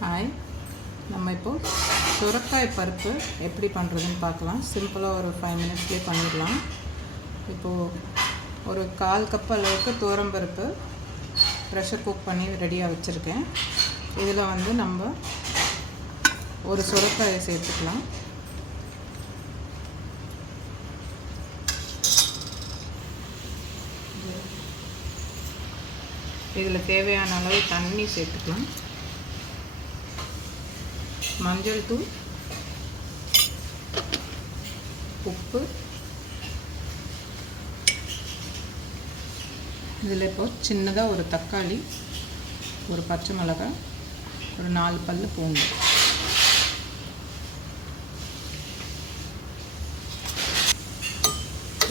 Hi நம்ம இப்போது சுரக்காய் பருப்பு எப்படி பண்ணுறதுன்னு பார்க்கலாம். சிம்பிளாக ஒரு ஃபைவ் மினிட்ஸ்லேயே பண்ணிடலாம். இப்போது ஒரு கால் கப் அளவுக்கு துவரம்பருப்பு ப்ரெஷர் குக் பண்ணி ரெடியாக வச்சுருக்கேன். இதில் வந்து நம்ம ஒரு சுரக்காயை சேர்த்துக்கலாம். இதில் தேவையான அளவு தண்ணி சேர்த்துக்கலாம். மஞ்சள் தூள் உப்பு. இதில் இப்போ சின்னதாக ஒரு தக்காளி ஒரு பச்சை மிளகாய் ஒரு நாலு பல் பூண்டு.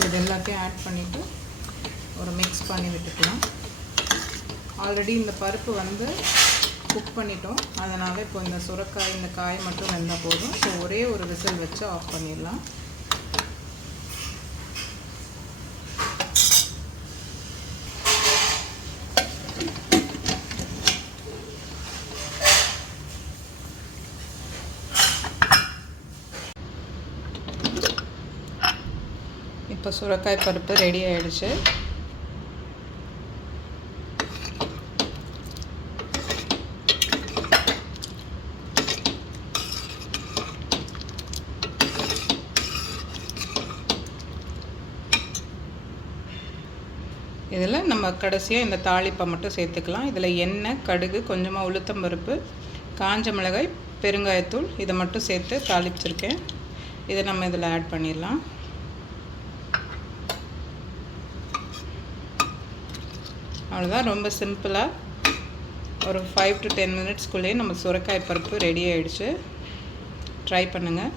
இது எல்லாத்தையும் ஆட் பண்ணிவிட்டு ஒரு மிக்ஸ் பண்ணி விட்டுக்கலாம். ஆல்ரெடி இந்த பருப்பு வந்து குக் பண்ணிட்டோம். அதனால் இப்போ இந்த சுரக்காய் இந்த காய் மட்டும் வெந்தால் போதும். ஸோ ஒரே ஒரு விசில் வச்சு ஆஃப் பண்ணிடலாம். இப்போ சுரக்காய் பருப்பு ரெடி ஆயிடுச்சு. இதில் நம்ம கடைசியாக இந்த தாளிப்பை மட்டும் சேர்த்துக்கலாம். இதில் எண்ணெய் கடுகு கொஞ்சமாக உளுத்தம்பருப்பு காஞ்ச மிளகாய் பெருங்காயத்தூள் இதை மட்டும் சேர்த்து தாளிச்சிருக்கேன். இதை நம்ம இதில் ஆட் பண்ணிடலாம். அவ்வளோதான் ரொம்ப சிம்பிளாக ஒரு ஃபைவ் டு டென் மினிட்ஸ்க்குள்ளேயே நம்ம சுரக்காய் பருப்பு ரெடி ஆகிடுச்சு ட்ரை பண்ணுங்கள்